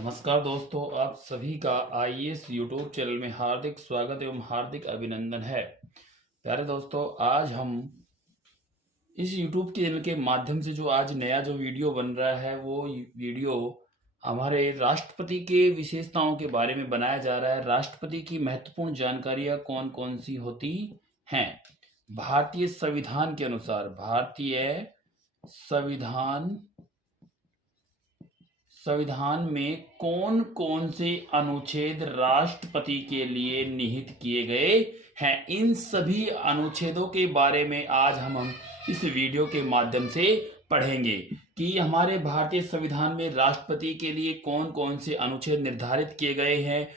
नमस्कार दोस्तों, आप सभी का आईएएस यूट्यूब चैनल में हार्दिक स्वागत एवं हार्दिक अभिनंदन है। प्यारे दोस्तों, आज हम इस यूट्यूब चैनल के माध्यम से जो आज नया जो वीडियो बन रहा है वो वीडियो हमारे राष्ट्रपति के विशेषताओं के बारे में बनाया जा रहा है। राष्ट्रपति की महत्वपूर्ण जानकारियां कौन कौन सी होती हैं। भारतीय संविधान के अनुसार संविधान में कौन कौन से अनुच्छेद राष्ट्रपति के लिए निहित किए गए हैं, इन सभी अनुच्छेदों के बारे में आज हम इस वीडियो के माध्यम से पढ़ेंगे कि हमारे भारतीय संविधान में राष्ट्रपति के लिए कौन कौन से अनुच्छेद निर्धारित किए गए हैं,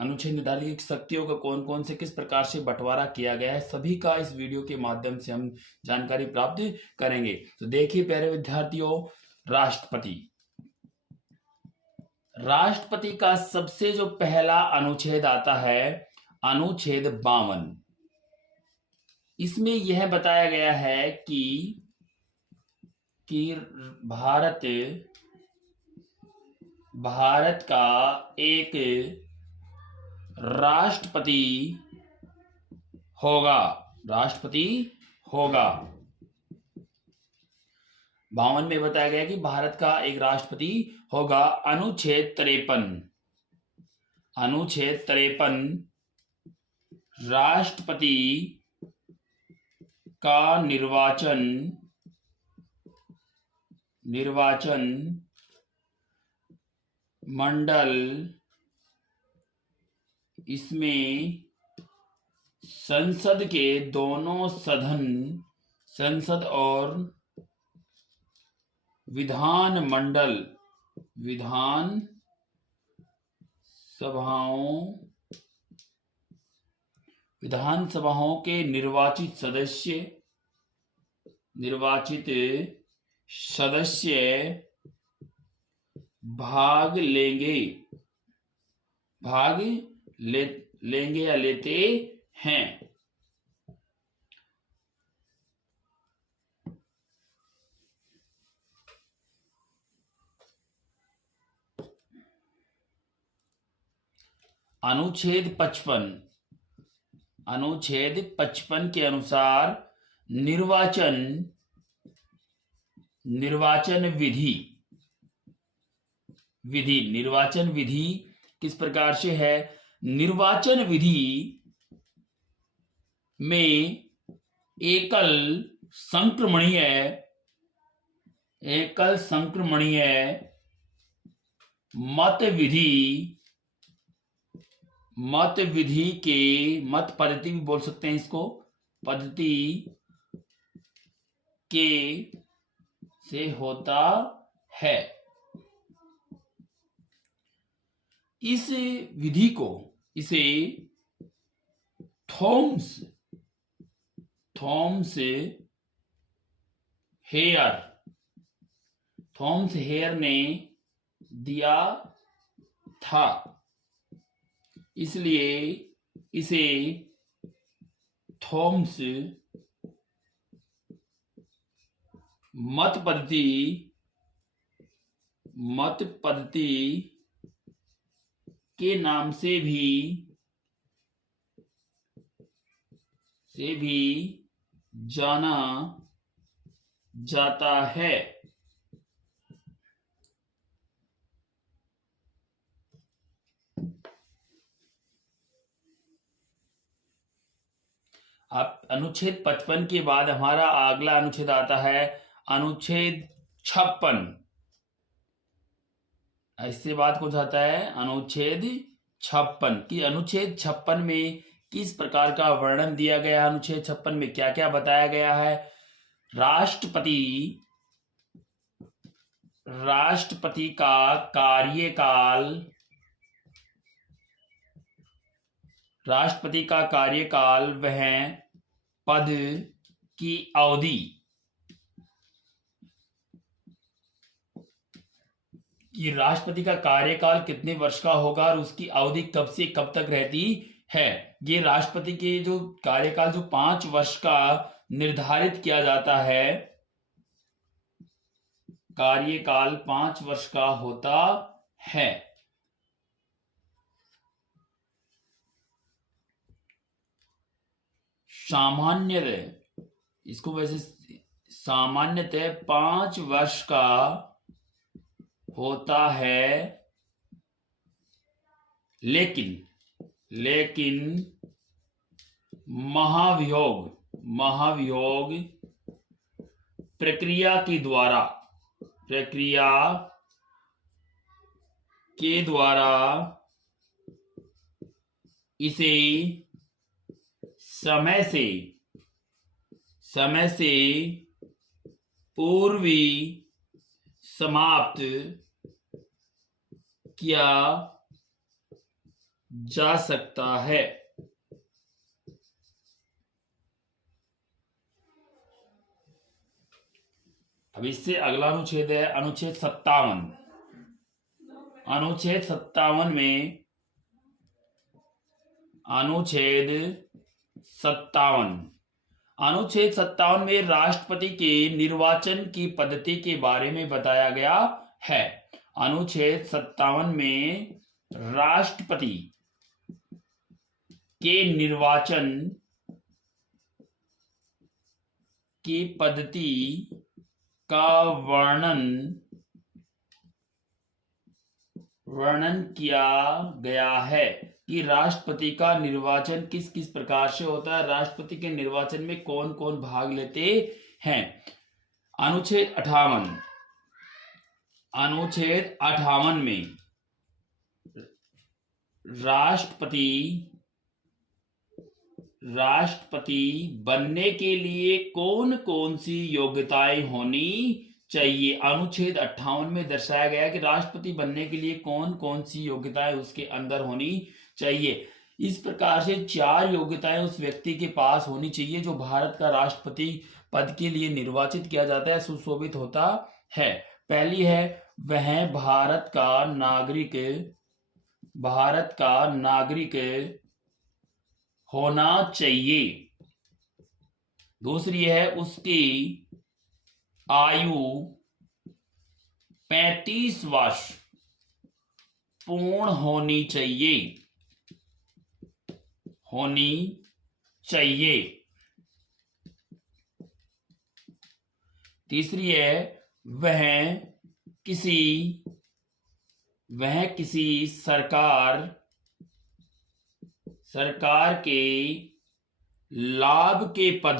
अनुच्छेद निर्धारित शक्तियों का कौन कौन से किस प्रकार से बंटवारा किया गया है, सभी का इस वीडियो के माध्यम से हम जानकारी प्राप्त करेंगे। तो देखिए प्यारे विद्यार्थियों, राष्ट्रपति का सबसे जो पहला अनुच्छेद आता है अनुच्छेद 52। इसमें यह बताया गया है कि भारत का एक राष्ट्रपति होगा। 52 में बताया गया कि भारत का एक राष्ट्रपति होगा। अनुच्छेद 53 राष्ट्रपति का निर्वाचन मंडल, इसमें संसद के दोनों सदन, संसद और विधान सभाओं के निर्वाचित सदस्य भाग लेंगे या लेते हैं। अनुच्छेद 55 के अनुसार निर्वाचन विधि किस प्रकार से है। निर्वाचन विधि में एकल संक्रमणीय मत विधि के मत पद्धति भी बोल सकते हैं इसको, पद्धति के से होता है। इस विधि को इसे थॉमस हेयर ने दिया था, इसलिए इसे थॉमस मत पद्धति के नाम से भी जाना जाता है। अब अनुच्छेद 55 के बाद हमारा अगला अनुच्छेद आता है अनुच्छेद 56। ऐसे बात को जाता है अनुच्छेद 56 की। अनुच्छेद 56 में किस प्रकार का वर्णन दिया गया है, अनुच्छेद 56 में क्या क्या बताया गया है। राष्ट्रपति का कार्यकाल वह पद की अवधि कि राष्ट्रपति का कार्यकाल कितने वर्ष का होगा और उसकी अवधि कब से कब तक रहती है। ये राष्ट्रपति के जो कार्यकाल जो 5 वर्ष का निर्धारित किया जाता है, कार्यकाल 5 वर्ष का होता है। सामान्यतः इसको वैसे सामान्यतः 5 वर्ष का होता है, लेकिन महाभियोग प्रक्रिया के द्वारा इसे समय से पूर्व समाप्त किया जा सकता है। अब इससे अगला अनुच्छेद है अनुच्छेद 57। अनुच्छेद 57 में अनुच्छेद 57 में राष्ट्रपति के निर्वाचन की पद्धति के बारे में बताया गया है। अनुच्छेद 57 में राष्ट्रपति के निर्वाचन की पद्धति का वर्णन किया गया है कि राष्ट्रपति का निर्वाचन किस किस प्रकार से होता है, राष्ट्रपति के निर्वाचन में कौन कौन भाग लेते हैं। अनुच्छेद 58 में राष्ट्रपति बनने के लिए कौन कौन सी योग्यताएं होनी चाहिए। अनुच्छेद 58 में दर्शाया गया है कि राष्ट्रपति बनने के लिए कौन कौन सी योग्यताएं उसके अंदर होनी चाहिए। इस प्रकार से 4 योग्यताएं उस व्यक्ति के पास होनी चाहिए जो भारत का राष्ट्रपति पद के लिए निर्वाचित किया जाता है, सुशोभित होता है। पहली है वह भारत का नागरिक होना चाहिए। दूसरी है उसकी आयु 35 वर्ष पूर्ण होनी चाहिए। तीसरी है वह किसी सरकार के लाभ के पद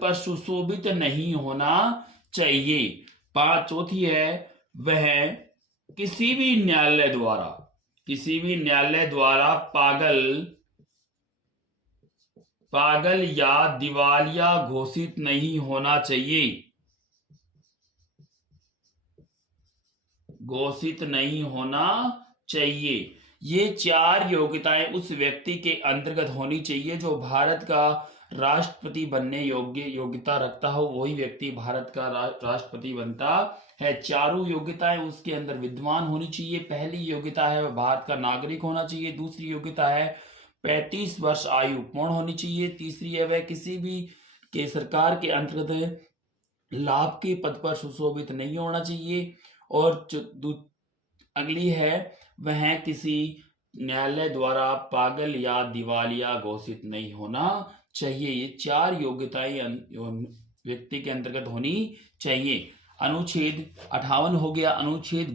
पर सुशोभित नहीं होना चाहिए। चौथी है वह किसी भी न्यायालय द्वारा पागल या दिवालिया घोषित नहीं होना चाहिए। ये 4 योग्यताएं उस व्यक्ति के अंतर्गत होनी चाहिए जो भारत का राष्ट्रपति बनने योग्यता रखता हो, वही व्यक्ति भारत का राष्ट्रपति बनता है। चारों योग्यताएं उसके अंदर विद्यमान होनी चाहिए। पहली योग्यता है वह भारत का नागरिक होना चाहिए। दूसरी योग्यता है 35 वर्ष आयु पूर्ण होनी चाहिए। तीसरी है वह किसी भी के सरकार के अंतर्गत लाभ के पद पर सुशोभित नहीं होना चाहिए। और अगली है वह किसी न्यायालय द्वारा पागल या दिवालिया घोषित नहीं होना चाहिए। ये 4 योग्यताएं व्यक्ति के अंतर्गत होनी चाहिए। अनुच्छेद 58 हो गया। अनुच्छेद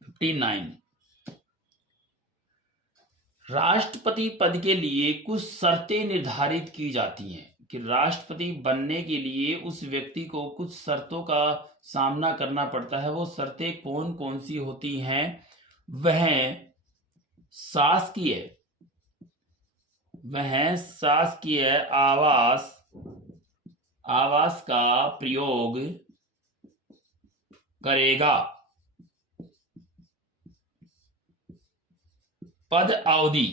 59 राष्ट्रपति पद के लिए कुछ शर्तें निर्धारित की जाती हैं कि राष्ट्रपति बनने के लिए उस व्यक्ति को कुछ शर्तों का सामना करना पड़ता है। वो शर्तें कौन कौन सी होती हैं? वह शासकीय आवास का प्रयोग करेगा। पद अवधि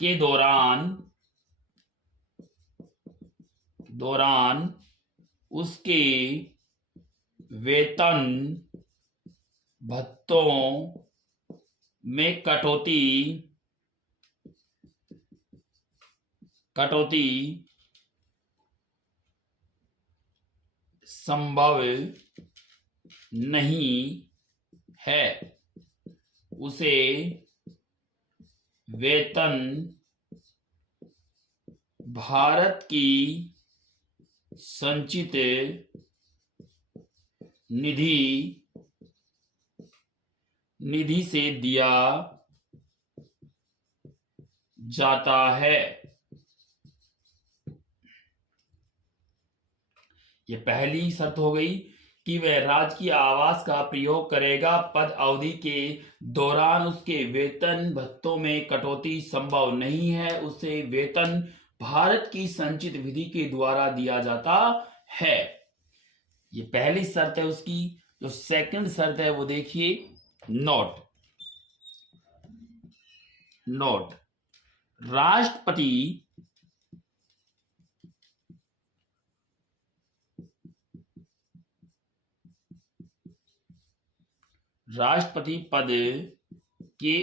के दौरान उसके वेतन भत्तों में कटौती संभव नहीं है, उसे वेतन भारत की संचित निधि से दिया जाता है। ये पहली शर्त हो गई कि वह राजकीय आवास का प्रयोग करेगा, पद अवधि के दौरान उसके वेतन भत्तों में कटौती संभव नहीं है, उसे वेतन भारत की संचित विधि के द्वारा दिया जाता है। ये पहली शर्त है उसकी। जो सेकंड शर्त है वो देखिए, नोट राष्ट्रपति पद के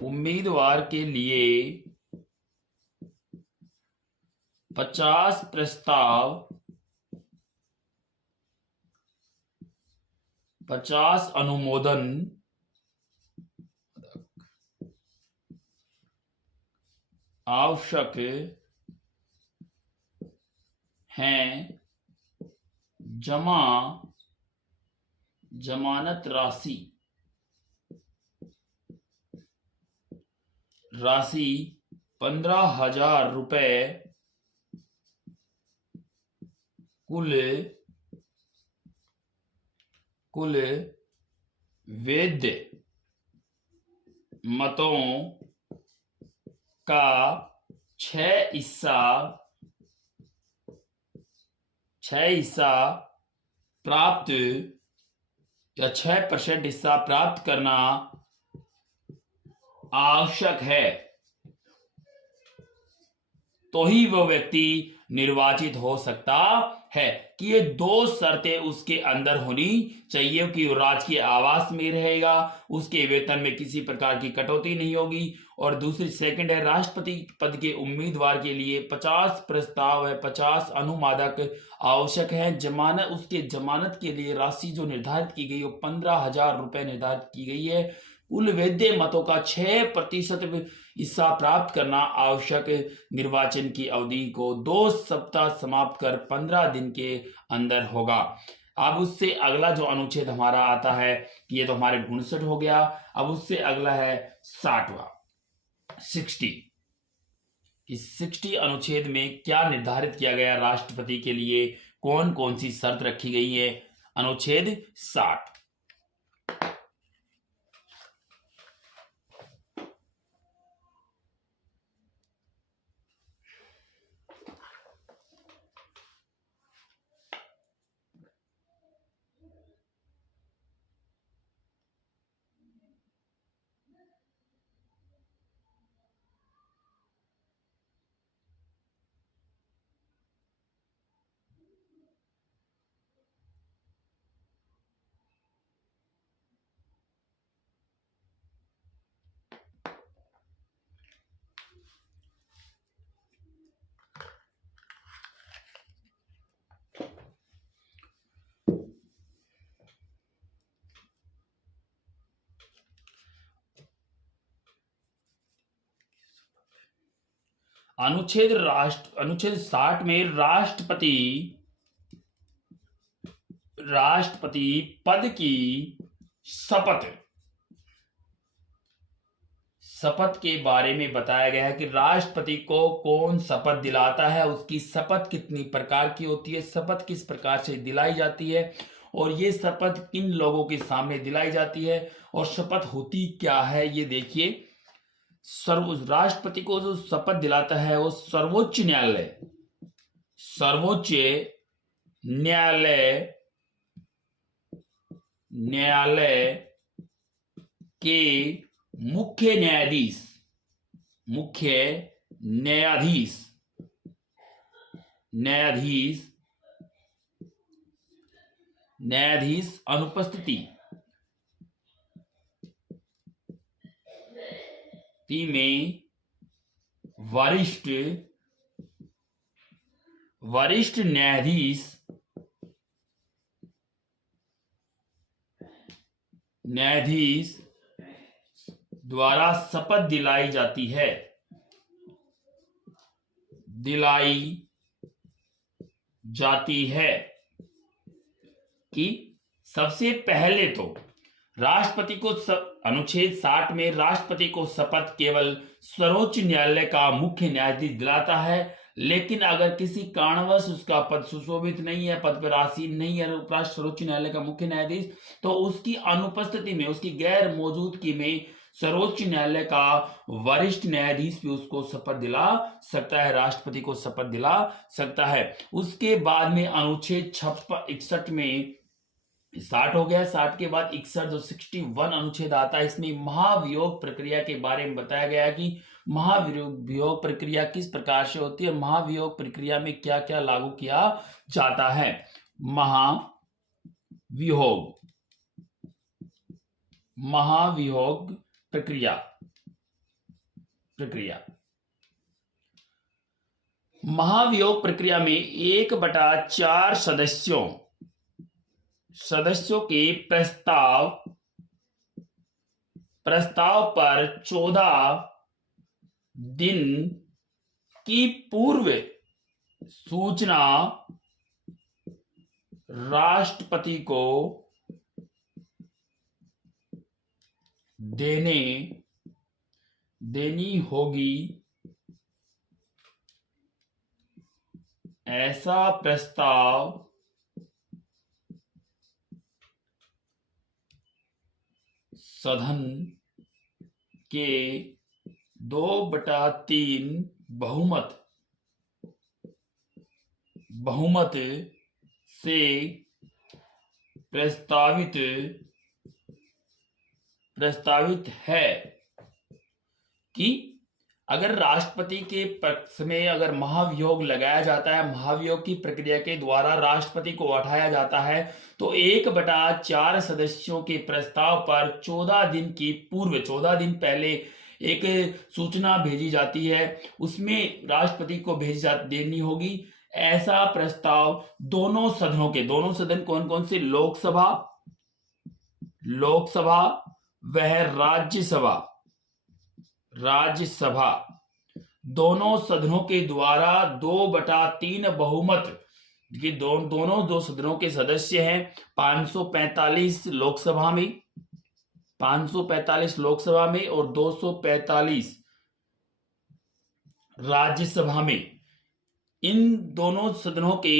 उम्मीदवार के लिए 50 प्रस्ताव 50 अनुमोदन आवश्यक हैं। जमानत राशि 15,000 रुपए कुल वैध मतों का 6 हिस्सा प्राप्त या 6% हिस्सा प्राप्त करना आवश्यक है, तो ही वह व्यक्ति निर्वाचित हो सकता है। कि ये 2 शर्तें उसके अंदर होनी चाहिए कि वो राजकीय आवास में रहेगा, उसके वेतन में किसी प्रकार की कटौती नहीं होगी, और दूसरी सेकंड है राष्ट्रपति पद के उम्मीदवार के लिए 50 प्रस्ताव है, 50 अनुमोदक आवश्यक है। उसके जमानत के लिए राशि जो निर्धारित की गई वो 15,000 रुपए निर्धारित की गई है। कुल वैध मतों का 6% हिस्सा प्राप्त करना आवश्यक। निर्वाचन की अवधि को 2 सप्ताह समाप्त कर 15 दिन के अंदर होगा। अब उससे अगला जो अनुच्छेद हमारा आता है, ये तो हमारे 59 हो गया। अब उससे अगला है 60वां 60। इस 60 अनुच्छेद में क्या निर्धारित किया गया, राष्ट्रपति के लिए कौन कौन सी शर्त रखी गई है। अनुच्छेद 60। अनुच्छेद 60 में राष्ट्रपति पद की शपथ के बारे में बताया गया है कि राष्ट्रपति को कौन शपथ दिलाता है, उसकी शपथ कितनी प्रकार की होती है, शपथ किस प्रकार से दिलाई जाती है, और ये शपथ किन लोगों के सामने दिलाई जाती है, और शपथ होती क्या है। ये देखिए, राष्ट्रपति को जो शपथ दिलाता है वो सर्वोच्च न्यायालय के मुख्य न्यायाधीश अनुपस्थिति में वरिष्ठ वरिष्ठ न्यायाधीश द्वारा शपथ दिलाई जाती है कि सबसे पहले तो राष्ट्रपति को अनुच्छेद 60 में राष्ट्रपति को शपथ केवल सर्वोच्च न्यायालय का मुख्य न्यायाधीश दिलाता है, लेकिन अगर किसी कारणवश उसका पद सुशोभित नहीं है, पद पर आसीन नहीं है उपराष्ट्र सर्वोच्च न्यायालय का मुख्य न्यायाधीश, तो उसकी अनुपस्थिति में, उसकी गैर मौजूदगी में सर्वोच्च न्यायालय का वरिष्ठ न्यायाधीश भी उसको शपथ दिला सकता है, राष्ट्रपति को शपथ दिला सकता है। उसके बाद में अनुच्छेद 61 में 60 हो गया, 60 के बाद 61 जो 61 अनुच्छेद आता है, इसमें महाभियोग प्रक्रिया के बारे में बताया गया कि महाभियोग प्रक्रिया किस प्रकार से होती है, महाभियोग प्रक्रिया में क्या क्या लागू किया जाता है। महाभियोग प्रक्रिया महाभियोग प्रक्रिया में 1/4 सदस्यों के प्रस्ताव पर 14 दिन की पूर्व सूचना राष्ट्रपति को देनी होगी। ऐसा प्रस्ताव सदन के 2/3 बहुमत से प्रस्तावित है कि अगर राष्ट्रपति के पक्ष में अगर महाभियोग लगाया जाता है, महाभियोग की प्रक्रिया के द्वारा राष्ट्रपति को उठाया जाता है, तो 1/4 सदस्यों के प्रस्ताव पर 14 दिन पहले एक सूचना भेजी जाती है, उसमें राष्ट्रपति को देनी होगी। ऐसा प्रस्ताव दोनों सदन कौन कौन से, लोकसभा वह राज्यसभा दोनों सदनों के द्वारा 2/3 बहुमत कि दोनों दो सदनों के सदस्य हैं, 545 लोकसभा में और 245 राज्यसभा में, इन दोनों सदनों के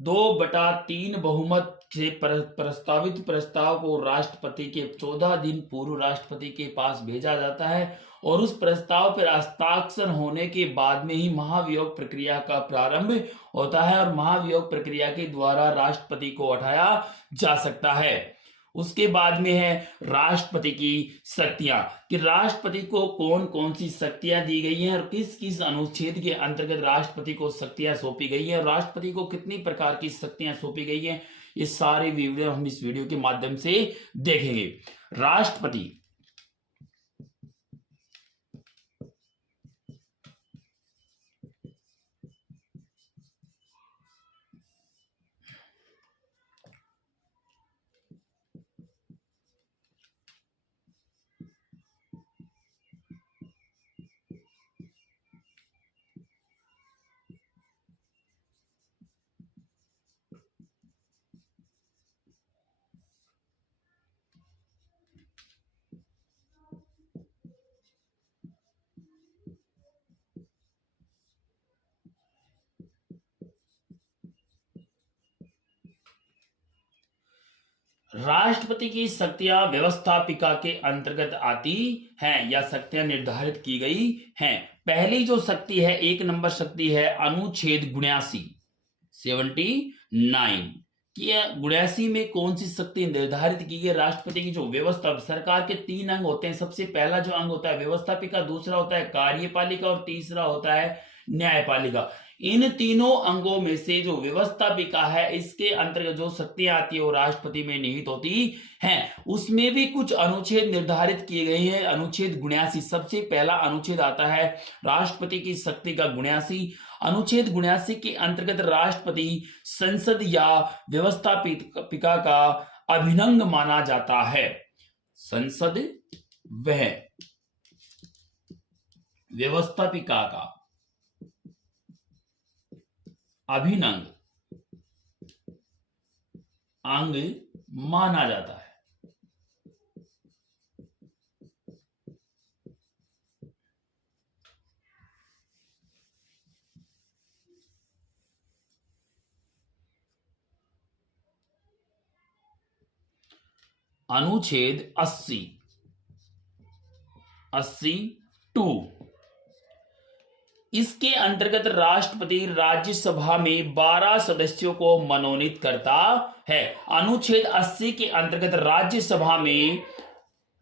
2/3 बहुमत से प्रस्तावित प्रस्ताव को राष्ट्रपति के 14 दिन पूर्व राष्ट्रपति के पास भेजा जाता है और उस प्रस्ताव पर हस्ताक्षर होने के बाद में ही महाभियोग प्रक्रिया का प्रारंभ होता है और महाभियोग प्रक्रिया के द्वारा राष्ट्रपति को उठाया जा सकता है। उसके बाद में है राष्ट्रपति की शक्तियां, कि राष्ट्रपति को कौन कौन सी शक्तियां दी गई हैं और किस किस अनुच्छेद के अंतर्गत राष्ट्रपति को शक्तियां सौंपी गई हैं, राष्ट्रपति को कितनी प्रकार की शक्तियां सौंपी गई हैं, ये सारे वीडियो हम इस वीडियो के माध्यम से देखेंगे। राष्ट्रपति राष्ट्रपति की शक्तियां व्यवस्थापिका के अंतर्गत आती हैं या शक्तियां निर्धारित की गई हैं। पहली जो शक्ति है, 1 नंबर शक्ति है अनुच्छेद 79 कि 79 में कौन सी शक्ति निर्धारित की गई, राष्ट्रपति की जो व्यवस्था, सरकार के 3 अंग होते हैं। सबसे पहला जो अंग होता है व्यवस्थापिका, दूसरा होता है कार्यपालिका और तीसरा होता है न्यायपालिका। इन तीनों अंगों में से जो व्यवस्थापिका है, इसके अंतर्गत जो शक्तियां आती है वो राष्ट्रपति में निहित होती हैं। उसमें भी कुछ अनुच्छेद निर्धारित किए गए हैं। अनुच्छेद 79 सबसे पहला अनुच्छेद आता है राष्ट्रपति की शक्ति का 79। अनुच्छेद 79 के अंतर्गत राष्ट्रपति संसद या व्यवस्थापिका का अभिन्न माना जाता है। संसद वह व्यवस्थापिका का अभिन्न अंग माना जाता है। अनुच्छेद 80 इसके अंतर्गत राष्ट्रपति राज्यसभा में 12 सदस्यों को मनोनीत करता है। अनुच्छेद 80 के अंतर्गत राज्यसभा में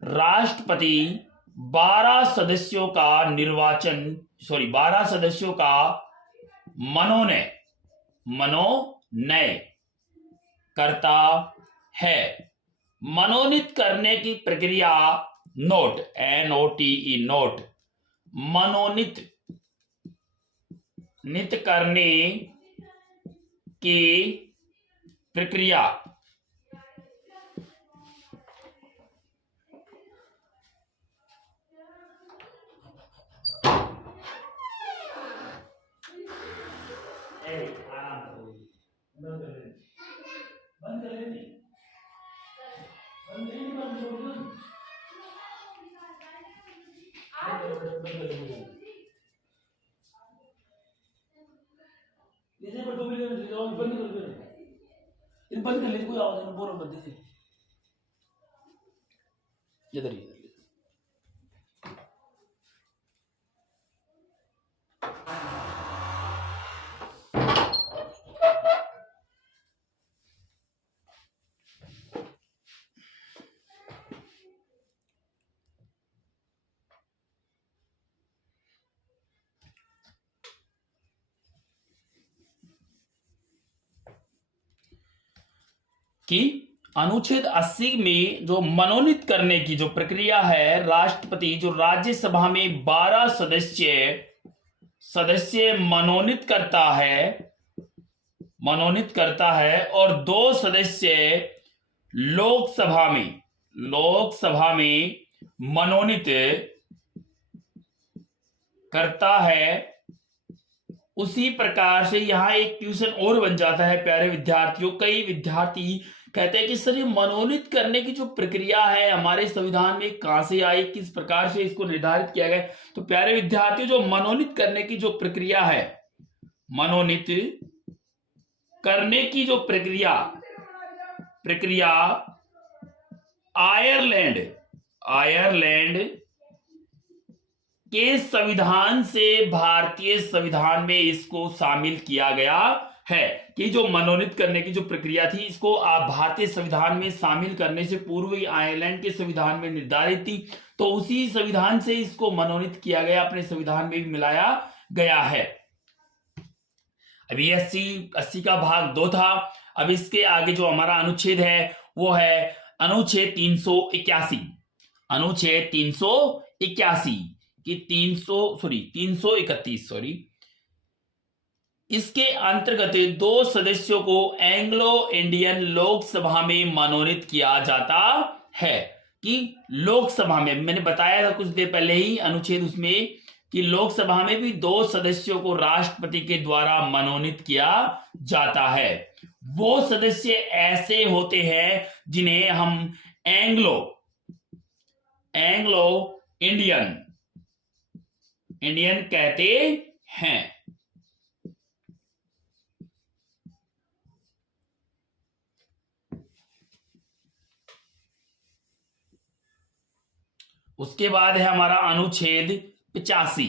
राष्ट्रपति 12 सदस्यों का 12 सदस्यों का मनोनय करता है। मनोनीत करने की प्रक्रिया NOTE मनोनीत करने की प्रक्रिया बंद कर ले, कोई आवाज नहीं, बोलो बंद से इधर ही। कि अनुच्छेद 80 में जो मनोनीत करने की जो प्रक्रिया है, राष्ट्रपति जो राज्यसभा में 12 सदस्य मनोनीत करता है और 2 सदस्य लोकसभा में मनोनीत करता है। उसी प्रकार से यहां एक ट्यूशन और बन जाता है प्यारे विद्यार्थियों। कई विद्यार्थी कहते हैं कि सर ये मनोनीत करने की जो प्रक्रिया है हमारे संविधान में कहां से आई, किस प्रकार से इसको निर्धारित किया गया। तो प्यारे विद्यार्थियों, जो मनोनीत करने की जो प्रक्रिया है, मनोनीत करने की जो प्रक्रिया आयरलैंड के संविधान से भारतीय संविधान में इसको शामिल किया गया है। कि जो मनोनीत करने की जो प्रक्रिया थी, इसको भारतीय संविधान में शामिल करने से पूर्व ही आयरलैंड के संविधान में निर्धारित थी, तो उसी संविधान से इसको मनोनीत किया गया, अपने संविधान में भी मिलाया गया है। अभी 80 का भाग 2 था। अब इसके आगे जो हमारा अनुच्छेद है वो है अनुच्छेद 381। अनुच्छेद 381 कि 331 इसके अंतर्गत 2 सदस्यों को एंग्लो इंडियन लोकसभा में मनोनीत किया जाता है। कि लोकसभा में मैंने बताया था कुछ देर पहले ही अनुच्छेद उसमें कि लोकसभा में भी 2 सदस्यों को राष्ट्रपति के द्वारा मनोनीत किया जाता है। वो सदस्य ऐसे होते हैं जिन्हें हम एंग्लो इंडियन कहते हैं। उसके बाद है हमारा अनुच्छेद 85।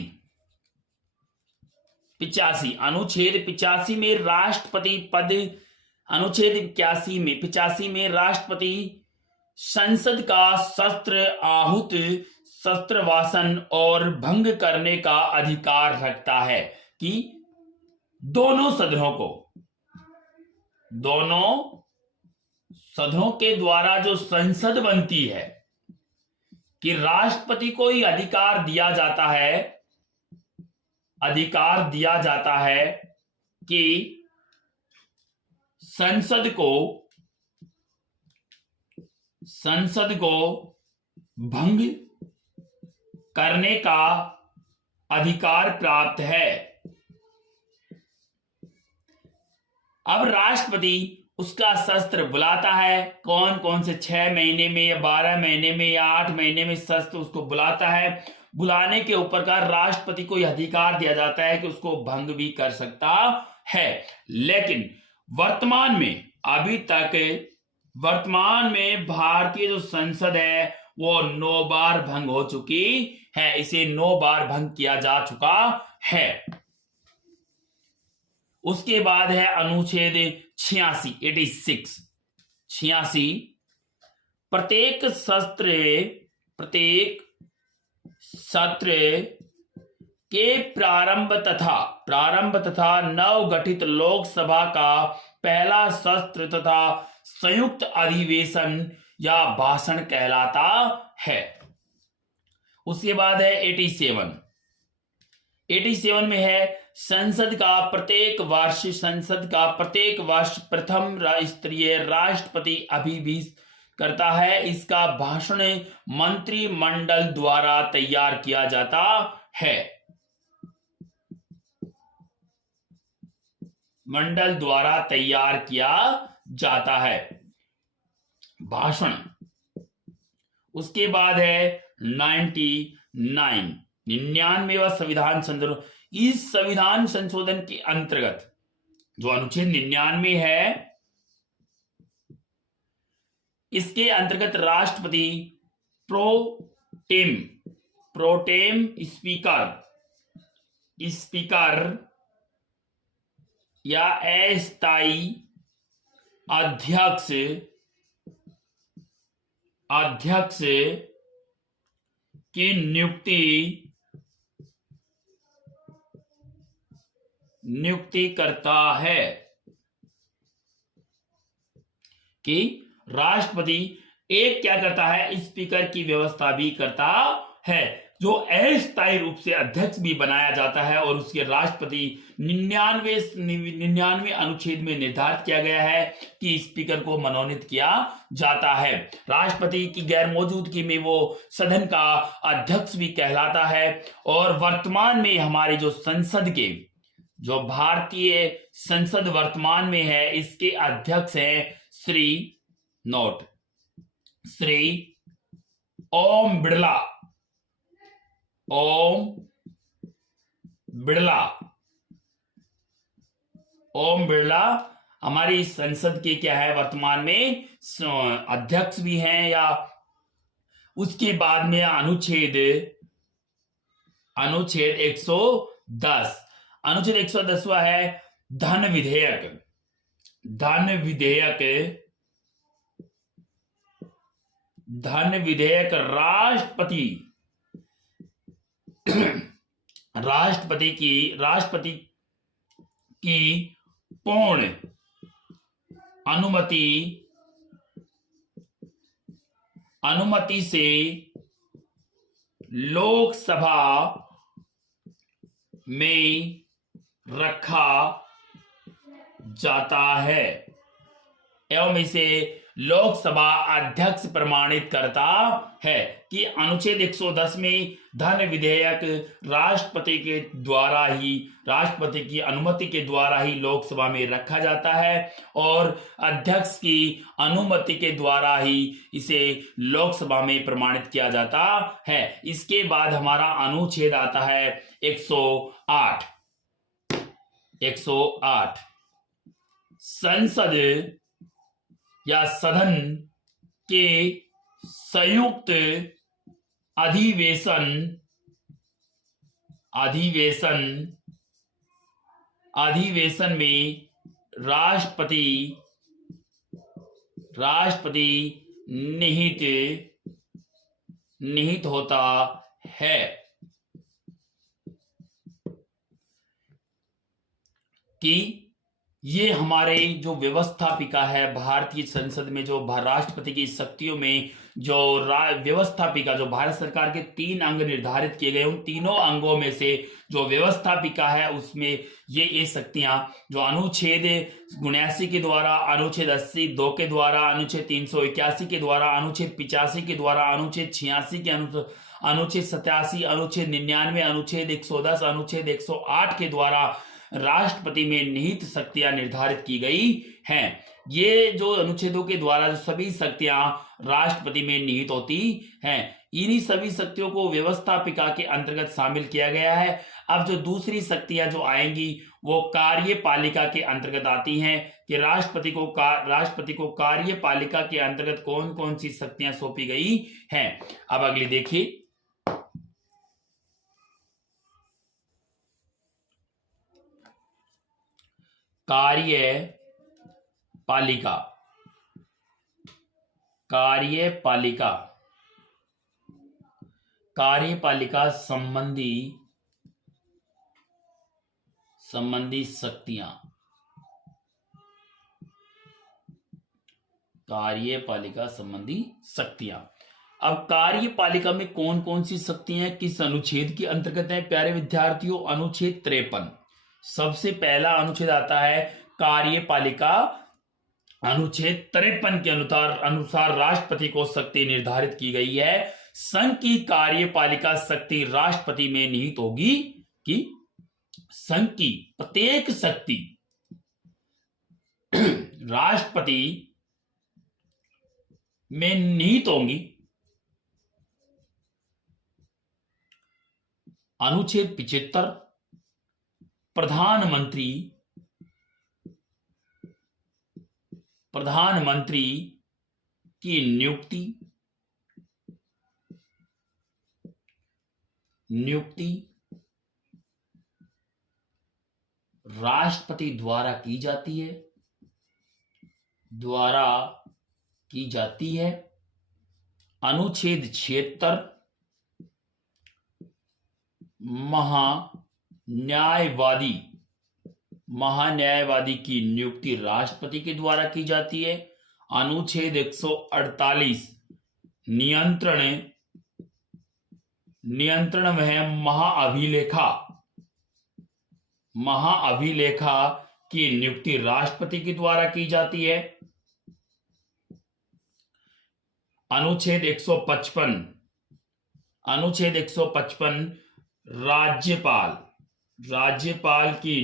अनुच्छेद 85 में राष्ट्रपति पद, अनुच्छेद 85 में राष्ट्रपति संसद का शस्त्रवासन और भंग करने का अधिकार रखता है। कि दोनों सदनों के द्वारा जो संसद बनती है, कि राष्ट्रपति को ही अधिकार दिया जाता है अधिकार दिया जाता है कि संसद को भंग करने का अधिकार प्राप्त है। अब राष्ट्रपति उसका शस्त्र बुलाता है, कौन कौन से 6 महीने में या 12 महीने में या 8 महीने में शस्त्र उसको बुलाता है। बुलाने के ऊपर का राष्ट्रपति को यह अधिकार दिया जाता है कि उसको भंग भी कर सकता है। लेकिन वर्तमान में अभी तक वर्तमान में भारतीय जो संसद है वो 9 बार भंग हो चुकी है। इसे 9 बार भंग किया जा चुका है। उसके बाद है अनुच्छेद 86 प्रत्येक सत्र के प्रारंभ तथा नवगठित लोकसभा का पहला सत्र तथा संयुक्त अधिवेशन या भाषण कहलाता है। उसके बाद है 87 में है संसद का प्रत्येक वर्ष प्रथम स्तरीय राष्ट्रपति अभिभाषण करता है। इसका भाषण मंत्रिमंडल द्वारा तैयार किया जाता है। मंडल द्वारा तैयार किया जाता है भाषण। उसके बाद है 99वां संविधान संशोधन। इस संविधान संशोधन के अंतर्गत जो अनुच्छेद 99 है, इसके अंतर्गत राष्ट्रपति प्रोटेम स्पीकर या अस्थायी अध्यक्ष की नियुक्ति करता है कि राष्ट्रपति एक क्या करता है, स्पीकर की व्यवस्था भी करता है, जो अस्थायी रूप से अध्यक्ष भी बनाया जाता है। और उसके राष्ट्रपति 99 अनुच्छेद में निर्धारित किया गया है कि स्पीकर को मनोनीत किया जाता है। राष्ट्रपति की गैर मौजूदगी में वो सदन का अध्यक्ष भी कहलाता है। और वर्तमान में हमारी जो भारतीय संसद वर्तमान में है, इसके अध्यक्ष हैं श्री ओम बिरला हमारी संसद के क्या है वर्तमान में अध्यक्ष भी हैं। या उसके बाद में अनुच्छेद 110 है धन विधेयक राष्ट्रपति की पूर्ण अनुमति से लोकसभा में रखा जाता है एवं इसे लोकसभा अध्यक्ष प्रमाणित करता है कि अनुच्छेद 110 में धन विधेयक राष्ट्रपति की अनुमति के द्वारा ही लोकसभा में रखा जाता है और अध्यक्ष की अनुमति के द्वारा ही इसे लोकसभा में प्रमाणित किया जाता है। इसके बाद हमारा अनुच्छेद आता है 108। संसद या सदन के संयुक्त अधिवेशन में राष्ट्रपति निहित होता है कि ये हमारे जो व्यवस्थापिका है भारतीय संसद में, जो राष्ट्रपति की शक्तियों में जो व्यवस्थापिका, जो भारत सरकार के 3 अंग निर्धारित किए गए, उन तीनों अंगों में से जो व्यवस्थापिका है उसमें ये शक्तियां जो अनुच्छेद 79 के द्वारा, अनुच्छेद 80(2) के द्वारा, अनुच्छेद 381 के द्वारा, अनुच्छेद 85 के द्वारा, अनुच्छेद 86 के अनुच्छेद 87, अनुच्छेद 99, अनुच्छेद 110, अनुच्छेद 108 के द्वारा राष्ट्रपति में निहित शक्तियां निर्धारित की गई हैं। ये जो अनुच्छेदों के द्वारा जो सभी शक्तियां राष्ट्रपति में निहित होती हैं, इन्हीं सभी शक्तियों को व्यवस्थापिका के अंतर्गत शामिल किया गया है। अब जो दूसरी शक्तियां जो आएंगी वो कार्यपालिका के अंतर्गत आती हैं कि राष्ट्रपति को कार्यपालिका के अंतर्गत कौन कौन सी शक्तियां सौंपी गई हैं। अब अगली देखिए, कार्यपालिका। कार्यपालिका संबंधी शक्तियां। कार्यपालिका संबंधी शक्तियां। अब कार्यपालिका में कौन कौन सी शक्तियां किस अनुच्छेद के अंतर्गत है प्यारे विद्यार्थियों? अनुच्छेद 53। सबसे पहला अनुच्छेद आता है कार्यपालिका। अनुच्छेद 53 के अनुसार राष्ट्रपति को शक्ति निर्धारित की गई है। संघ की कार्यपालिका शक्ति राष्ट्रपति में निहित होगी कि संघ की प्रत्येक शक्ति राष्ट्रपति में निहित होंगी। अनुच्छेद 75 प्रधानमंत्री की नियुक्ति राष्ट्रपति द्वारा की जाती है। अनुच्छेद 76 महान्यायवादी की नियुक्ति राष्ट्रपति के द्वारा की जाती है। अनुच्छेद 148 नियंत्रण वह महाअभिलेखा की नियुक्ति राष्ट्रपति के द्वारा की जाती है। अनुच्छेद 155 राज्यपाल की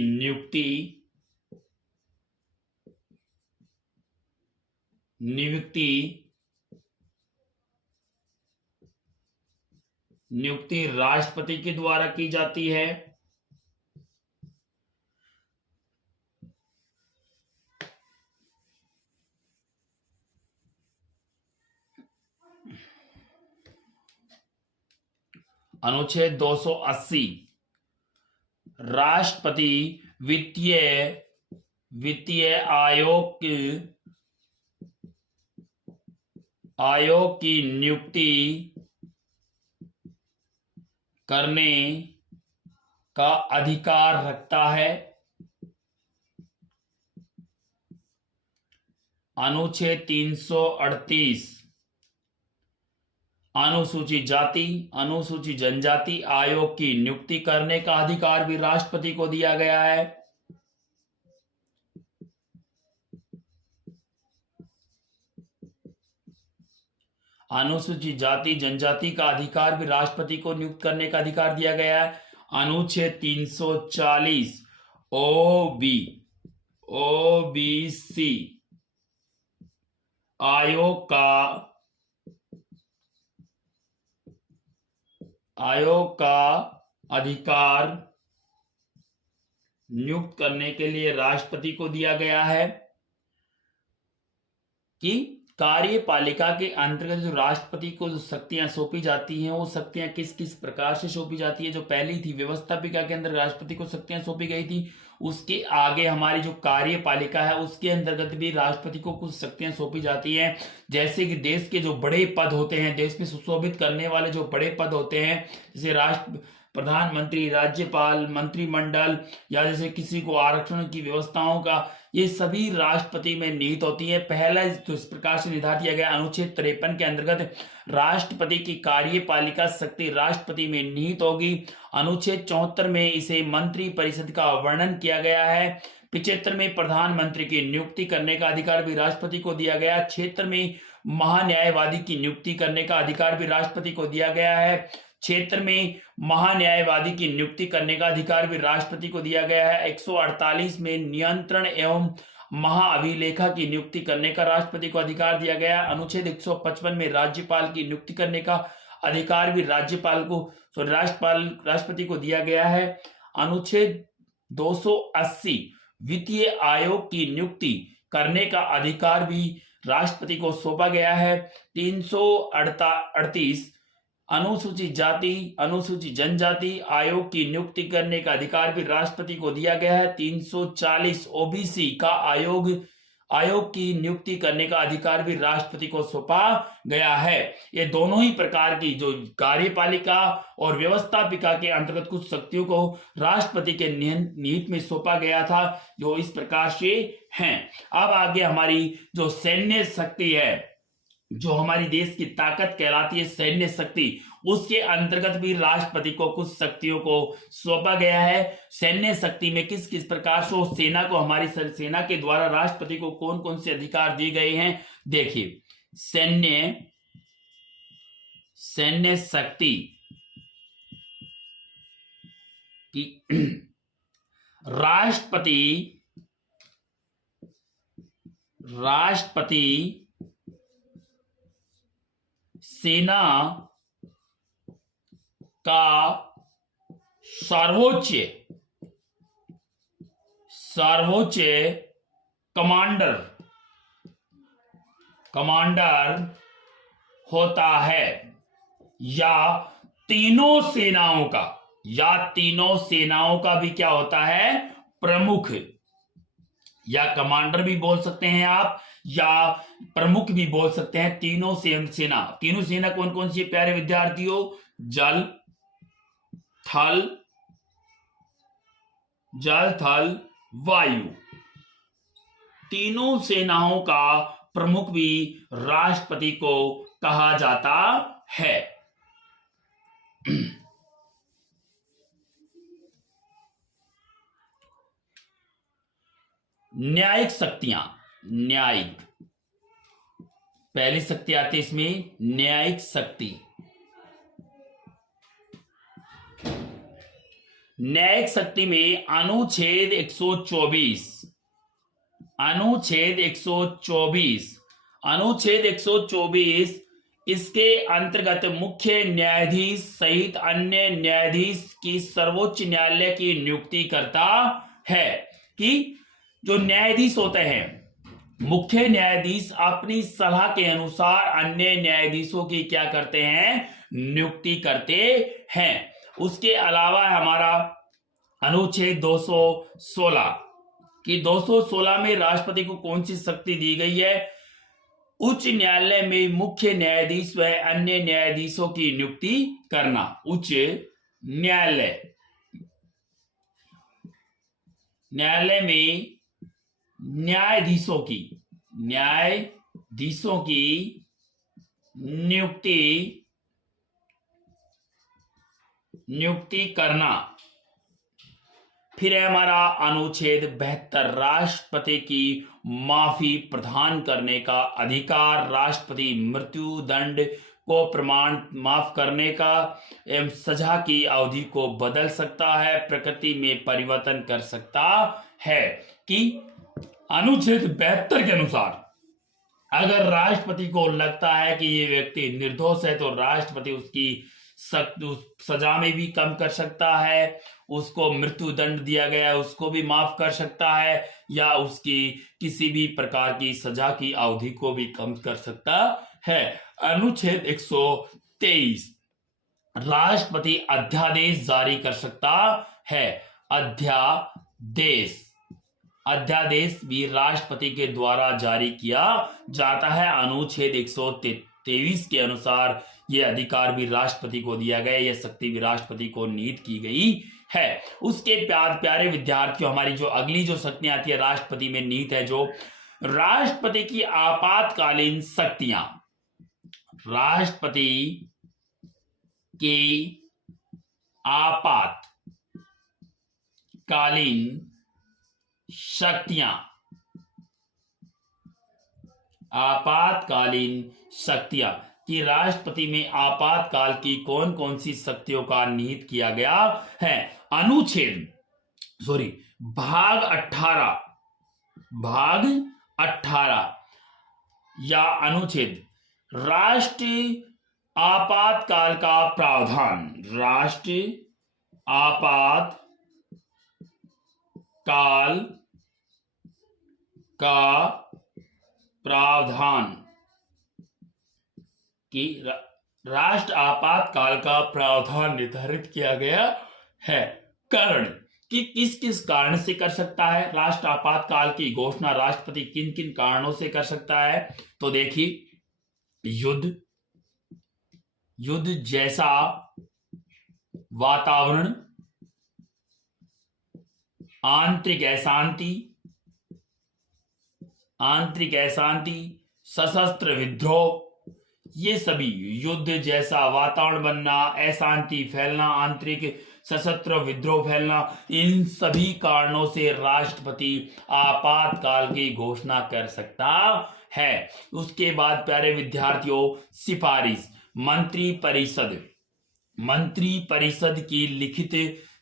नियुक्ति राष्ट्रपति के द्वारा की जाती है। अनुच्छेद 280 राष्ट्रपति वित्तीय आयोग की नियुक्ति करने का अधिकार रखता है। अनुच्छेद 338 अनुसूचित जाति अनुसूचित जनजाति आयोग की नियुक्ति करने का अधिकार भी राष्ट्रपति को दिया गया है। अनुसूचित जाति जनजाति का अधिकार भी राष्ट्रपति को नियुक्त करने का अधिकार दिया गया है। अनुच्छेद 340 ओबीसी आयोग का अधिकार नियुक्त करने के लिए राष्ट्रपति को दिया गया है। कि कार्यपालिका के अंतर्गत जो राष्ट्रपति को जो शक्तियां सौंपी जाती हैं वो शक्तियां किस किस प्रकार से सौंपी जाती है। जो पहली थी व्यवस्थापिका के अंदर राष्ट्रपति को शक्तियां सौंपी गई थी, उसके आगे हमारी जो कार्यपालिका है उसके अंतर्गत भी राष्ट्रपति को कुछ शक्तियां सौंपी जाती हैं। जैसे कि देश के जो बड़े पद होते हैं, देश में सुशोभित करने वाले जो बड़े पद होते हैं, जैसे प्रधानमंत्री, राज्यपाल, मंत्रिमंडल या जैसे किसी को आरक्षण की व्यवस्थाओं का, ये सभी राष्ट्रपति में निहित होती है। पहला तो इस प्रकार से निर्धारित किया गया अनुच्छेद 53 के अंतर्गत राष्ट्रपति की कार्यपालिका शक्ति राष्ट्रपति में निहित होगी। अनुच्छेद 74 में इसे मंत्री परिषद का वर्णन किया गया है। 75 में प्रधानमंत्री की नियुक्ति करने का अधिकार भी राष्ट्रपति को दिया गया। 76 में महान्यायवादी की नियुक्ति करने का अधिकार भी राष्ट्रपति को दिया गया है। क्षेत्र में महान्यायवादी की नियुक्ति करने का अधिकार भी राष्ट्रपति को दिया गया है। 148 में नियंत्रण एवं महाअभिलेखा की नियुक्ति करने का राष्ट्रपति को अधिकार दिया गया। अनुच्छेद 155 में राज्यपाल की नियुक्ति करने का अधिकार भी राष्ट्रपति को दिया गया है। अनुच्छेद 280 वित्तीय आयोग की नियुक्ति करने का अधिकार भी राष्ट्रपति को सौंपा गया है। 338 अनुसूचित जाति अनुसूचित जनजाति आयोग की नियुक्ति करने का अधिकार भी राष्ट्रपति को दिया गया है। 340 ओबीसी का आयोग की नियुक्ति करने का अधिकार भी राष्ट्रपति को सौंपा गया है। ये दोनों ही प्रकार की जो कार्यपालिका और व्यवस्थापिका के अंतर्गत कुछ शक्तियों को राष्ट्रपति के निहित में सौंपा गया था, जो इस प्रकार से हैं। अब आगे हमारी जो सैन्य शक्ति है, जो हमारी देश की ताकत कहलाती है सैन्य शक्ति, उसके अंतर्गत भी राष्ट्रपति को कुछ शक्तियों को सौंपा गया है। सैन्य शक्ति में किस किस प्रकार से सेना को, हमारी सेना के द्वारा राष्ट्रपति को कौन कौन से अधिकार दिए गए हैं, देखिए। सैन्य शक्ति की राष्ट्रपति सेना का सर्वोच्च कमांडर होता है, या तीनों सेनाओं का भी क्या होता है, प्रमुख, या कमांडर भी बोल सकते हैं आप, या प्रमुख भी बोल सकते हैं। तीनों सेना कौन कौन सी प्यारे विद्यार्थियों, जल थल वायु, तीनों सेनाओं का प्रमुख भी राष्ट्रपति को कहा जाता है। न्यायिक शक्तियां, पहली शक्ति आती है इसमें न्यायिक शक्ति। न्यायिक शक्ति में अनुच्छेद 124 इसके अंतर्गत मुख्य न्यायाधीश सहित अन्य न्यायाधीश की सर्वोच्च न्यायालय की नियुक्ति करता है। कि जो न्यायाधीश होते हैं, मुख्य न्यायाधीश अपनी सलाह के अनुसार अन्य न्यायाधीशों की क्या करते हैं, नियुक्ति करते हैं। उसके अलावा हमारा अनुच्छेद 216 कि 216 में राष्ट्रपति को कौन सी शक्ति दी गई है, उच्च न्यायालय में मुख्य न्यायाधीश व अन्य न्यायाधीशों की नियुक्ति करना। उच्च न्यायालय में न्यायाधीशों की नियुक्ति करना। फिर है हमारा अनुच्छेद 72 राष्ट्रपति की माफी प्रदान करने का अधिकार। राष्ट्रपति मृत्यु दंड को माफ करने का एवं सजा की अवधि को बदल सकता है, प्रकृति में परिवर्तन कर सकता है। कि अनुच्छेद 72 के अनुसार अगर राष्ट्रपति को लगता है कि ये व्यक्ति निर्दोष है तो राष्ट्रपति उसकी सजा में भी कम कर सकता है, उसको मृत्यु दंड दिया गया है उसको भी माफ कर सकता है, या उसकी किसी भी प्रकार की सजा की अवधि को भी कम कर सकता है। अनुच्छेद 123 राष्ट्रपति अध्यादेश जारी कर सकता है। अध्यादेश भी राष्ट्रपति के द्वारा जारी किया जाता है। अनुच्छेद 123 23 के अनुसार यह अधिकार भी राष्ट्रपति को दिया गया, यह शक्ति भी राष्ट्रपति को निहित की गई है। उसके प्यारे विद्यार्थियों, हमारी जो अगली जो शक्तियां आती है राष्ट्रपति में निहित है, जो राष्ट्रपति की आपातकालीन शक्तियां, राष्ट्रपति की आपातकालीन शक्तियां, आपातकालीन शक्तियां कि राष्ट्रपति में आपातकाल की कौन कौन सी शक्तियों का निहित किया गया है। भाग 18 या अनुच्छेद, राष्ट्रीय आपातकाल का प्रावधान, राष्ट्रीय आपातकाल का प्रावधान कि राष्ट्र आपातकाल का प्रावधान निर्धारित किया गया है। कारण कि किस किस कारण से कर सकता है राष्ट्र आपातकाल की घोषणा राष्ट्रपति, किन किन कारणों से कर सकता है। तो देखिए, युद्ध जैसा वातावरण, आंतरिक अशांति, सशस्त्र विद्रोह, ये सभी युद्ध जैसा वातावरण बनना, अशांति फैलना, आंतरिक सशस्त्र विद्रोह फैलना, इन सभी कारणों से राष्ट्रपति आपातकाल की घोषणा कर सकता है। उसके बाद प्यारे विद्यार्थियों, सिफारिश, मंत्रिपरिषद की लिखित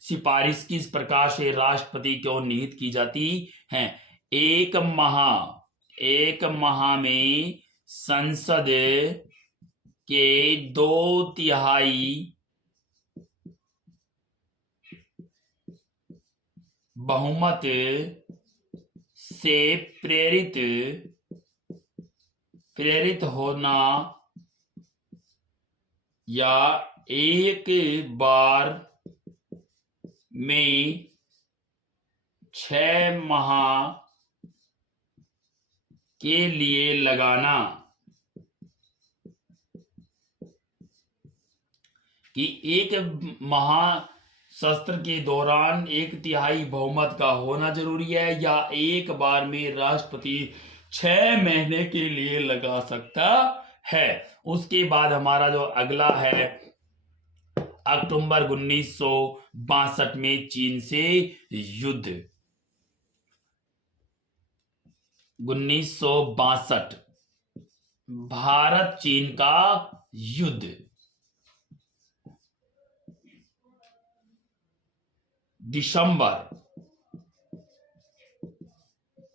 सिफारिश किस प्रकार से राष्ट्रपति को निहित की जाती है। एक माह में संसद के 2/3 बहुमत से प्रेरित होना या एक बार में 6 माह के लिए लगाना, कि एक महासत्र के दौरान 1/3 बहुमत का होना जरूरी है, या एक बार में राष्ट्रपति 6 महीने के लिए लगा सकता है। उसके बाद हमारा जो अगला है, अक्टूबर 1962 में चीन से युद्ध, 1962 भारत चीन का युद्ध। दिसंबर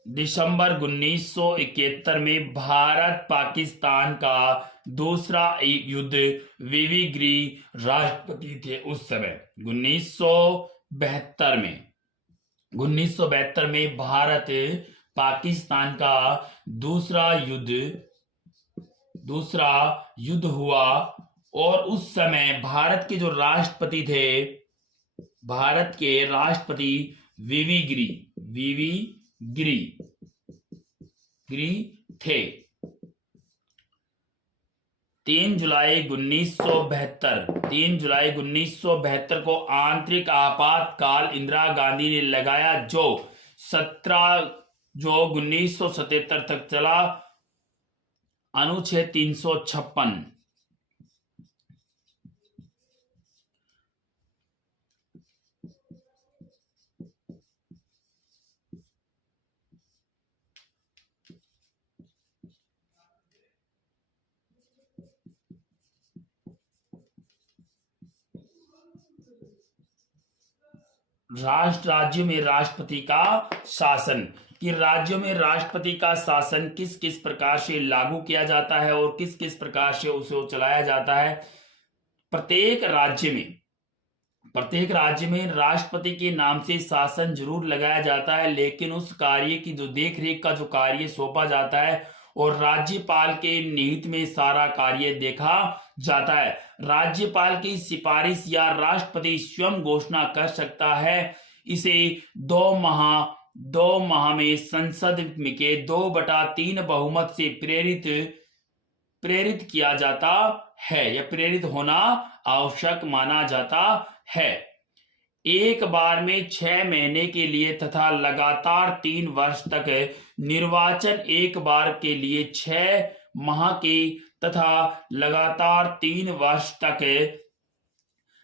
1971 में भारत पाकिस्तान का दूसरा युद्ध, वीवी गिरी राष्ट्रपति थे उस समय। 1972 में भारत पाकिस्तान का दूसरा युद्ध हुआ, और उस समय भारत के जो राष्ट्रपति थे, भारत के राष्ट्रपति वीवी गिरी थे। 3 जुलाई 1972 को आंतरिक आपातकाल इंदिरा गांधी ने लगाया, जो 1977 तक चला। अनुच्छेद 356, राज्य में राष्ट्रपति का शासन, कि राज्यों में राष्ट्रपति का शासन किस किस प्रकार से लागू किया जाता है और किस किस प्रकार से उसे चलाया जाता है। प्रत्येक राज्य में राष्ट्रपति के नाम से शासन जरूर लगाया जाता है, लेकिन उस कार्य की जो देखरेख का जो कार्य सौंपा जाता है और राज्यपाल के निहित में सारा कार्य देखा जाता है। राज्यपाल की सिफारिश या राष्ट्रपति स्वयं घोषणा कर सकता है। इसे 2 माह में संसद के 2/3 बहुमत से प्रेरित किया जाता है या प्रेरित होना आवश्यक माना जाता है। एक बार में 6 महीने के लिए तथा लगातार 3 वर्ष तक निर्वाचन, एक बार के लिए 6 माह के तथा लगातार 3 वर्ष तक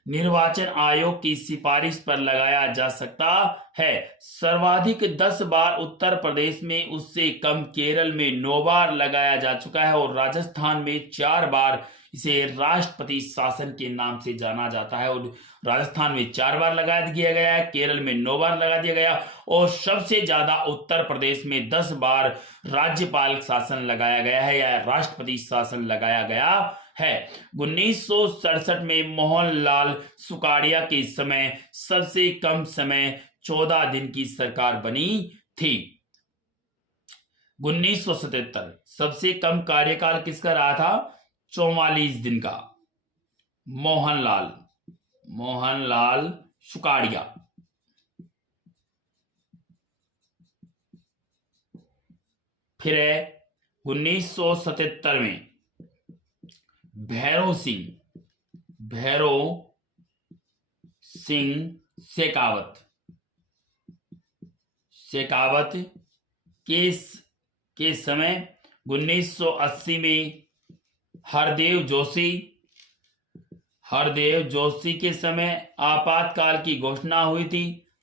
निर्वाचन आयोग की सिफारिश पर लगाया जा सकता है। सर्वाधिक 10 बार उत्तर प्रदेश में, उससे कम केरल में 9 बार लगाया जा चुका है और राजस्थान में 4 बार इसे राष्ट्रपति शासन के नाम से जाना जाता है। और राजस्थान में 4 बार लगा दिया गया है, केरल में 9 बार लगा दिया गया और सबसे ज्यादा उत्तर प्रदेश में 10 बार राज्यपाल शासन लगाया गया है या राष्ट्रपति शासन लगाया गया है। 1967 में मोहनलाल सुखाड़िया के समय सबसे कम समय 14 दिन की सरकार बनी थी। 1977 सबसे कम कार्यकाल किसका रहा था? 44 दिन का, मोहनलाल सुखाड़िया। फिर है 1977 में भैरव सिंह शेखावत के समय। 1980 में हरदेव जोशी के समय आपातकाल की घोषणा हुई थी।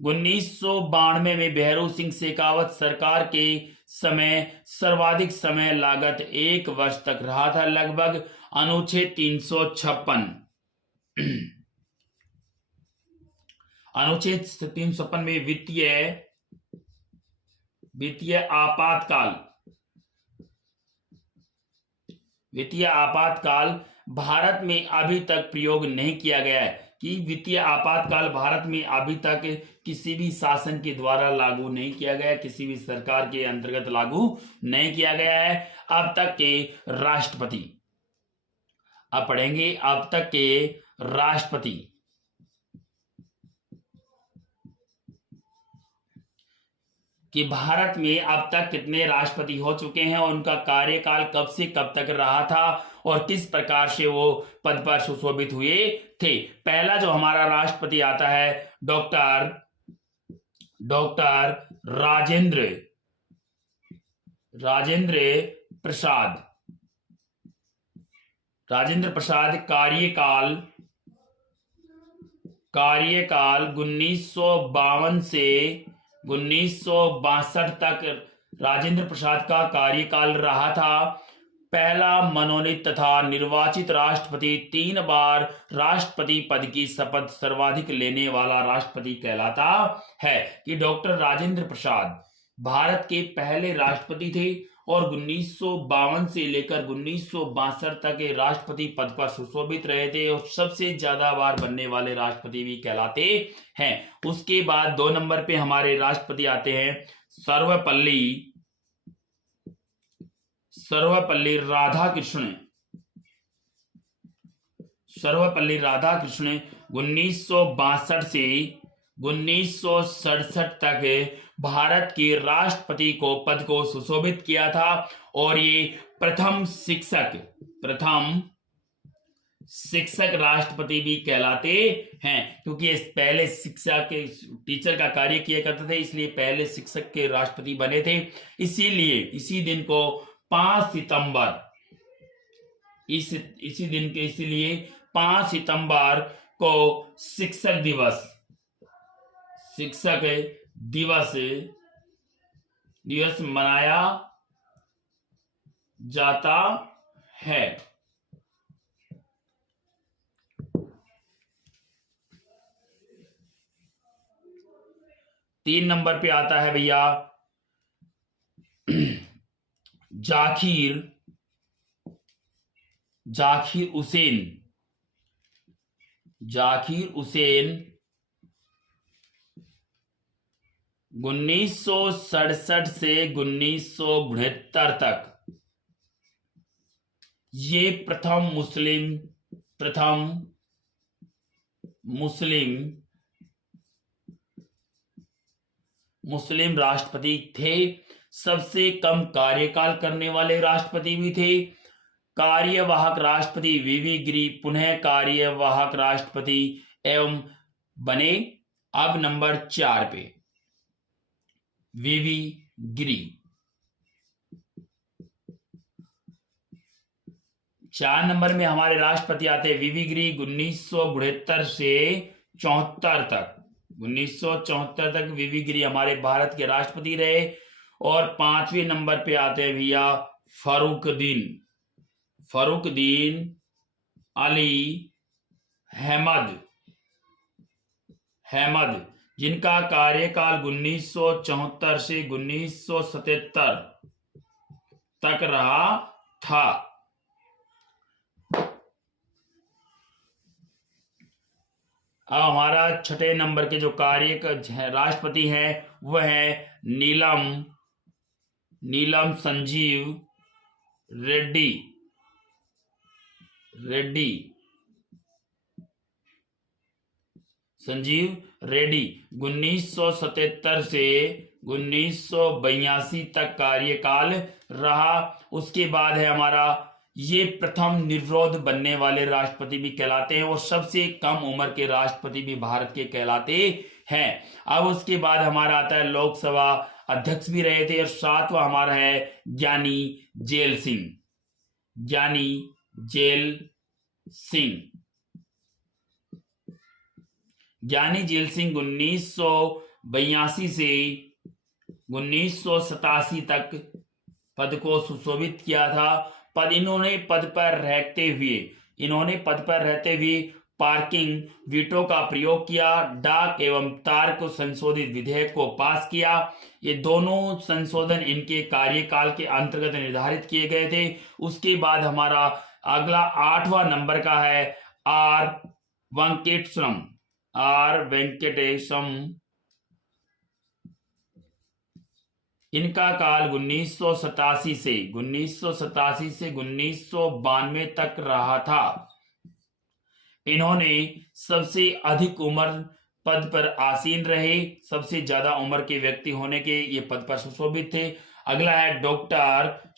1992 में भैरव सिंह शेखावत सरकार के समय सर्वाधिक समय लागत 1 वर्ष तक रहा था लगभग। अनुच्छेद 356 में वित्तीय आपातकाल भारत में अभी तक प्रयोग नहीं किया गया है कि वित्तीय आपातकाल भारत में अभी तक किसी भी शासन के द्वारा लागू नहीं किया गया, किसी भी सरकार के अंतर्गत लागू नहीं किया गया है। अब तक के राष्ट्रपति, अब पढ़ेंगे अब तक के राष्ट्रपति कि भारत में अब तक कितने राष्ट्रपति हो चुके हैं और उनका कार्यकाल कब से कब तक रहा था और किस प्रकार से वो पद पर सुशोभित हुए थे। पहला जो हमारा राष्ट्रपति आता है डॉक्टर राजेंद्र प्रसाद। कार्यकाल 1952 से 1962 तक राजेंद्र प्रसाद का कार्यकाल रहा था। पहला मनोनीत तथा निर्वाचित राष्ट्रपति, 3 बार राष्ट्रपति पद की शपथ सर्वाधिक लेने वाला राष्ट्रपति कहलाता है कि डॉक्टर राजेंद्र प्रसाद भारत के पहले राष्ट्रपति थे और 1952 से लेकर 1962 तक के राष्ट्रपति पद पर सुशोभित रहे थे और सबसे ज्यादा बार बनने वाले राष्ट्रपति भी कहलाते हैं। उसके बाद 2 नंबर पे हमारे राष्ट्रपति आते हैं सर्वपल्ली राधाकृष्ण 1962 से 1967 तक भारत के राष्ट्रपति को पद को सुशोभित किया था और ये प्रथम शिक्षक राष्ट्रपति भी कहलाते हैं क्योंकि पहले शिक्षा के टीचर का कार्य किया करते थे, इसलिए पहले शिक्षक के राष्ट्रपति बने थे। इसीलिए इसी दिन को 5 सितंबर को शिक्षक दिवस मनाया जाता है। तीन नंबर पे आता है भैया जाकिर हुसैन 1967 से 1972 तक ये प्रथम मुस्लिम राष्ट्रपति थे। सबसे कम कार्यकाल करने वाले राष्ट्रपति भी थे। कार्यवाहक राष्ट्रपति वीवी गिरी पुनः कार्यवाहक राष्ट्रपति एवं बने। अब नंबर 4 पे वीवी गिरी। 4 नंबर में हमारे राष्ट्रपति आते हैं वीवी गिरी। 1972 से 74 तक 1974 तक वीवी गिरी हमारे भारत के राष्ट्रपति रहे। और 5वें नंबर पे आते हैं भैया फरुखुद्दीन अली अहमद, जिनका कार्यकाल 1974 से 1977 तक रहा था। अब हमारा 6ठे नंबर के जो राष्ट्रपति हैं वह है नीलम संजीव रेड्डी। 1977 से 1982 तक कार्यकाल रहा। उसके बाद है हमारा ये प्रथम निर्विरोध बनने वाले राष्ट्रपति भी कहलाते हैं और सबसे कम उम्र के राष्ट्रपति भी भारत के कहलाते हैं। अब उसके बाद हमारा आता है लोकसभा अध्यक्ष भी रहे थे। और 7वां हमारा है ज्ञानी जेल सिंह। ज्ञानी जेल सिंह 1982 से 1987 तक पद को सुशोभित किया था। इन्होंने पद पर रहते हुए पार्किंग वीटो का प्रयोग किया, डाक एवं तार को संशोधित विधेयक को पास किया। ये दोनों संशोधन इनके कार्यकाल के अंतर्गत निर्धारित किए गए थे। उसके बाद हमारा अगला 8वां नंबर का है आर वेंकटेशम। इनका काल 1987 से 1992 तक रहा था। इन्होंने सबसे अधिक उम्र पद पर आसीन रहे। सबसे ज्यादा उम्र के व्यक्ति होने के ये पद पर सुशोभित थे। अगला है डॉक्टर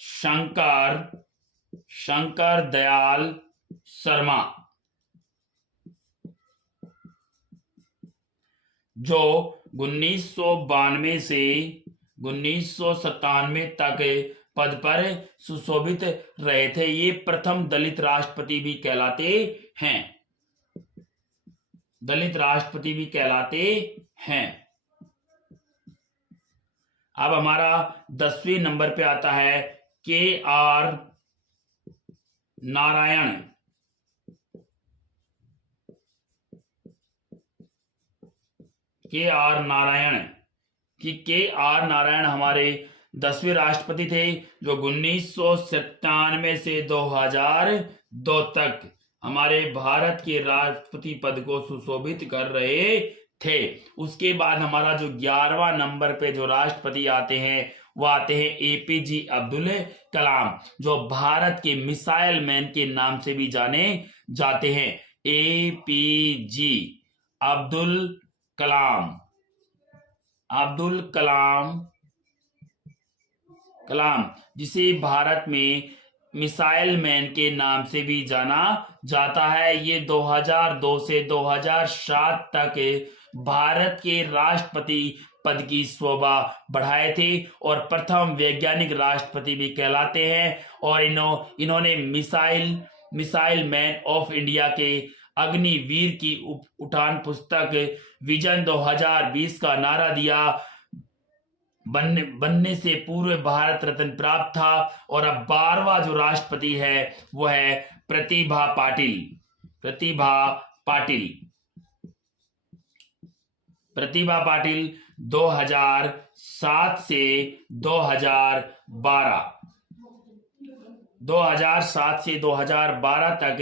शंकर दयाल शर्मा, जो 1992 से 1997 तक पद पर सुशोभित रहे थे। ये प्रथम दलित राष्ट्रपति भी कहलाते हैं। अब हमारा 10वें नंबर पे आता है के.आर. नारायण। के.आर. नारायण हमारे 10वें राष्ट्रपति थे, जो 1997 से 2002 तक हमारे भारत के राष्ट्रपति पद को सुशोभित कर रहे थे। उसके बाद हमारा जो 11वां नंबर पे जो राष्ट्रपति आते हैं वो आते हैं एपीजे अब्दुल कलाम, जो भारत के मिसाइल मैन के नाम से भी जाने जाते हैं। एपीजे अब्दुल कलाम, जिसे भारत में मिसाइल मैन के नाम से भी जाना जाता है। ये 2002 से 2007 तक भारत के राष्ट्रपति पद की शोभा बढ़ाए थे और प्रथम वैज्ञानिक राष्ट्रपति भी कहलाते हैं। और इन्होंने मिसाइल मैन ऑफ इंडिया के अग्निवीर की उठान पुस्तक विजन 2020 का नारा दिया। बनने से पूर्व भारत रत्न प्राप्त था। और अब 12वां जो राष्ट्रपति है वो है प्रतिभा पाटिल 2007 से 2012 तक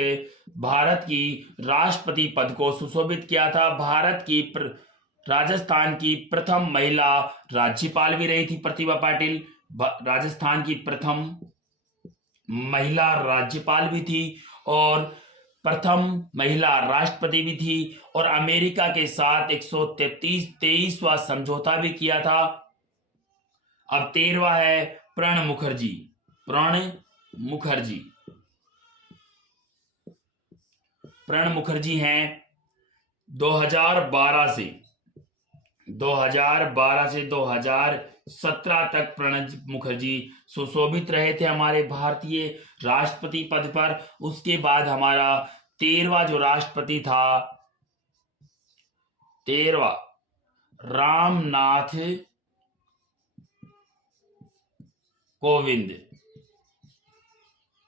भारत की राष्ट्रपति पद को सुशोभित किया था। राजस्थान की प्रथम महिला राज्यपाल भी रही थी प्रतिभा पाटिल। राजस्थान की प्रथम महिला राज्यपाल भी थी और प्रथम महिला राष्ट्रपति भी थी। और अमेरिका के साथ 123वां समझौता भी किया था। अब 13वां है प्रणब मुखर्जी। प्रणब मुखर्जी हैं 2012 से 2017 तक प्रणब मुखर्जी सुशोभित रहे थे हमारे भारतीय राष्ट्रपति पद पर। उसके बाद हमारा 13वां जो राष्ट्रपति था, 13वां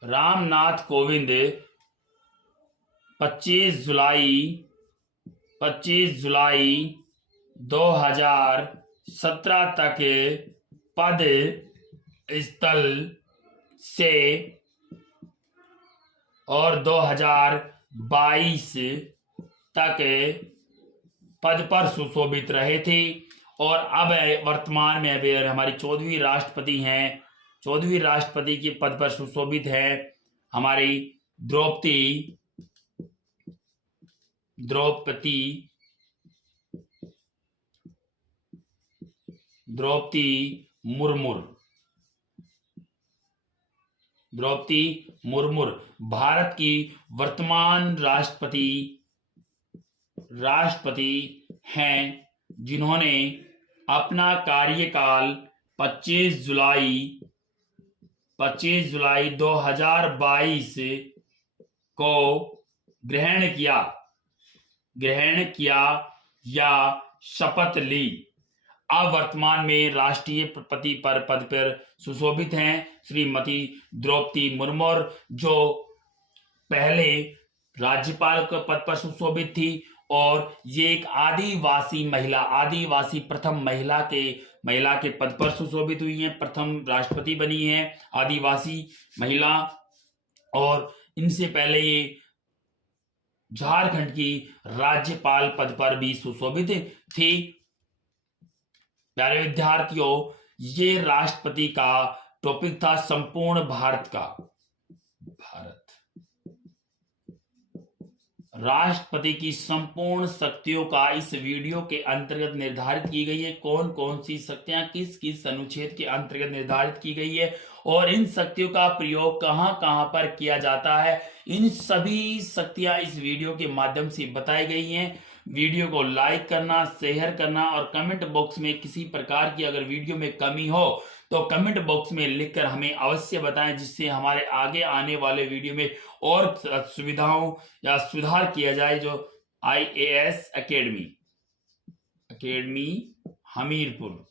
रामनाथ कोविंद 25 जुलाई 2017 तक पद स्थल से और 2022 तक पद पर सुशोभित रहे थे। और अब वर्तमान में अभी हमारी 14वीं राष्ट्रपति हैं, 14वीं राष्ट्रपति के पद पर सुशोभित है हमारी द्रौपदी मुर्मू भारत की वर्तमान राष्ट्रपति हैं, जिन्होंने अपना कार्यकाल 25 जुलाई 2022 को ग्रहण किया या शपथ ली। अब वर्तमान में राष्ट्रपति पद पर सुशोभित हैं श्रीमती द्रौपदी मुर्मू, जो पहले राज्यपाल के पद पर सुशोभित थी। और ये एक आदिवासी प्रथम महिला के पद पर सुशोभित हुई हैं, प्रथम राष्ट्रपति बनी हैं आदिवासी महिला। और इनसे पहले ये झारखंड की राज्यपाल पद पर भी सुशोभित थी। प्यारे विद्यार्थियों, ये राष्ट्रपति का टॉपिक था संपूर्ण भारत राष्ट्रपति की संपूर्ण शक्तियों का इस वीडियो के अंतर्गत निर्धारित की गई है। कौन कौन सी शक्तियां किस किस अनुच्छेद के अंतर्गत निर्धारित की गई है और इन शक्तियों का प्रयोग कहां कहां पर किया जाता है, इन सभी शक्तियां इस वीडियो के माध्यम से बताई गई हैं। वीडियो को लाइक करना, शेयर करना और कमेंट बॉक्स में किसी प्रकार की अगर वीडियो में कमी हो तो कमेंट बॉक्स में लिखकर हमें अवश्य बताएं, जिससे हमारे आगे आने वाले वीडियो में और सुविधाओं या सुधार किया जाए। जो IAS एकेडमी हमीरपुर